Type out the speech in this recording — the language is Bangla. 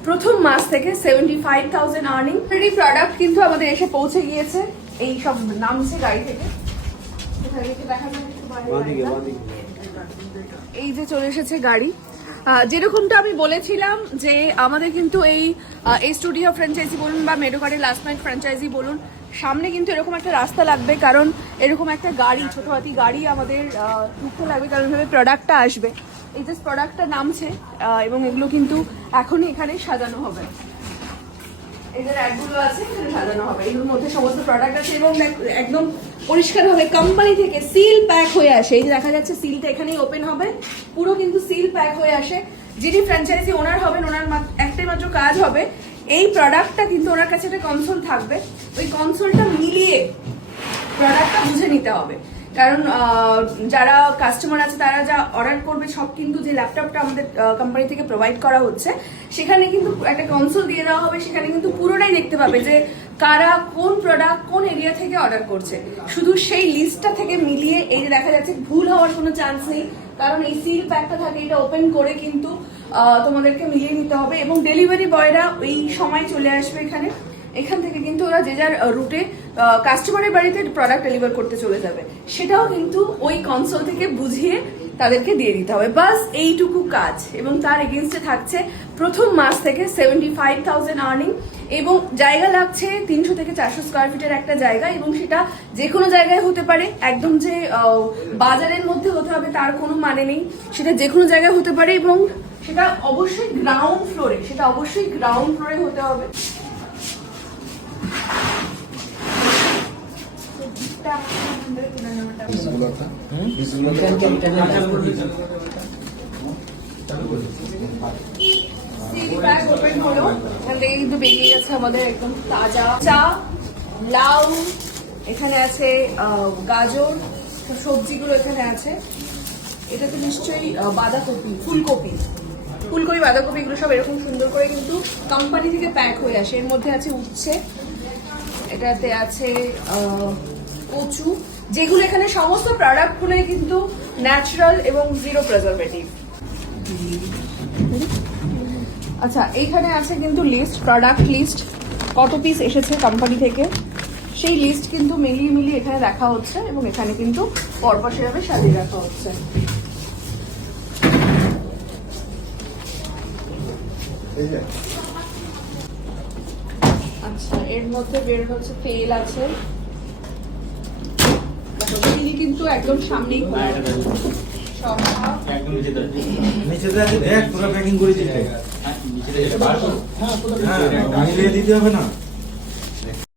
প্রথম মাস থেকে 75,000 আর্নিং। অলরেডি প্রোডাক্ট কিন্তু আমাদের এসে পৌঁছে গিয়েছে, এই সব নামছে গাড়ি থেকে। এই যে চলে এসেছে গাড়ি। যেরকমটা আমি বলেছিলাম যে আমাদের কিন্তু এই স্টুডিও ফ্র্যাঞ্চাইজি বলুন বা মেডোকারের লাস্ট নাইট ফ্র্যাঞ্চাইজি বলুন, সামনে কিন্তু এরকম একটা রাস্তা লাগবে, কারণ এরকম একটা গাড়ি, ছোট হাতি গাড়ি আমাদের ঢুকতে লাগবে, কারণ এভাবে প্রোডাক্টটা আসবে। এই যে প্রোডাক্টটা নামছে এবং এগুলো কিন্তু এখনই এখানে সাজানো হবে। এই যে র্যাকগুলো আছে এখানে সাজানো হবে, এগুলোর মধ্যে সমস্ত প্রোডাক্ট আছে এবং একদম পরিষ্কার হবে, কোম্পানি থেকে সিল প্যাক হয়ে আসে। এই যে দেখা যাচ্ছে সিলটা এখানেই ওপেন হবে, পুরো কিন্তু সিল প্যাক হয়ে আসে। যিনি ফ্র্যাঞ্চাইজি ওনার হবেন, ওনার একটাই মাত্র কাজ হবে, এই প্রোডাক্টটা কিন্তু ওনার কাছে একটা কনসোল থাকবে, ওই কনসোলটা মিলিয়ে প্রোডাক্টটা বুঝে নিতে হবে। কারণ যারা কাস্টমার আছে তারা যা অর্ডার করবে সব কিন্তু যে ল্যাপটপটা আমাদের কোম্পানি থেকে প্রোভাইড করা হচ্ছে, সেখানে কিন্তু একটা কনসোল দিয়ে দেওয়া হবে, সেখানে কিন্তু পুরোটাই দেখতে পাবে যে কারা কোন প্রোডাক্ট কোন এরিয়া থেকে অর্ডার করছে। শুধু সেই লিস্টটা থেকে মিলিয়ে এই যে দেখা যাচ্ছে ভুল হওয়ার কোনো চান্স নেই, কারণ এই সিল প্যাকটা থাকে, এটা ওপেন করে কিন্তু তোমাদেরকে মিলিয়ে নিতে হবে। এবং ডেলিভারি বয়রা ওই সময় চলে আসবে এখানে, এখান থেকে কিন্তু ওরা যে যার রুটে কাস্টমারের বাড়িতে প্রোডাক্ট ডেলিভার করতে চলে যাবে, সেটাও কিন্তু ওই কনসোল থেকে বুঝিয়ে তাদেরকে দিয়ে দিতে হবে। বাস এইটুকু কাজ। এবং তার এগেনস্টে থাকছে প্রথম মাস থেকে 75,000 আর্নিং এবং জায়গা লাগছে 300 থেকে 400 স্কোয়ার ফিটের একটা জায়গা, এবং সেটা যে কোনো জায়গায় হতে পারে, একদম যে বাজারের মধ্যে হতে হবে তার কোনো মানে নেই, সেটা যে কোনো জায়গায় হতে পারে এবং সেটা অবশ্যই গ্রাউন্ড ফ্লোরে হতে হবে। কিন্তু বেরিয়ে গেছে আমাদের একদম তাজা চা, লাউ, এখানে আছে গাজর, সবজিগুলো এখানে আছে। এটাতে নিশ্চয়ই বাঁধাকপি, ফুলকপি, বাঁধাকপি, এগুলো সব এরকম সুন্দর করে কিন্তু কোম্পানি থেকে প্যাক হয়ে আসে। এর মধ্যে আছে উচ্ছে, এটাতে আছে কচু, যেগুলো এখানে সমস্ত প্রোডাক্টগুলো কিন্তু ন্যাচারাল এবং জিরো প্রিজারভেটিভ। আচ্ছা, এইখানে আছে কিন্তু লিস্ট, প্রোডাক্ট লিস্ট, কত পিস এসেছে কোম্পানি থেকে, সেই লিস্ট কিন্তু মিলিয়ে এখানে রাখা হচ্ছে এবং এখানে কিন্তু পরপর সেভাবে সাজিয়ে রাখা হচ্ছে। আচ্ছা, এর মধ্যে বের হচ্ছে তেল আছে, কিন্তু একদম সামনেই দিতে হবে না।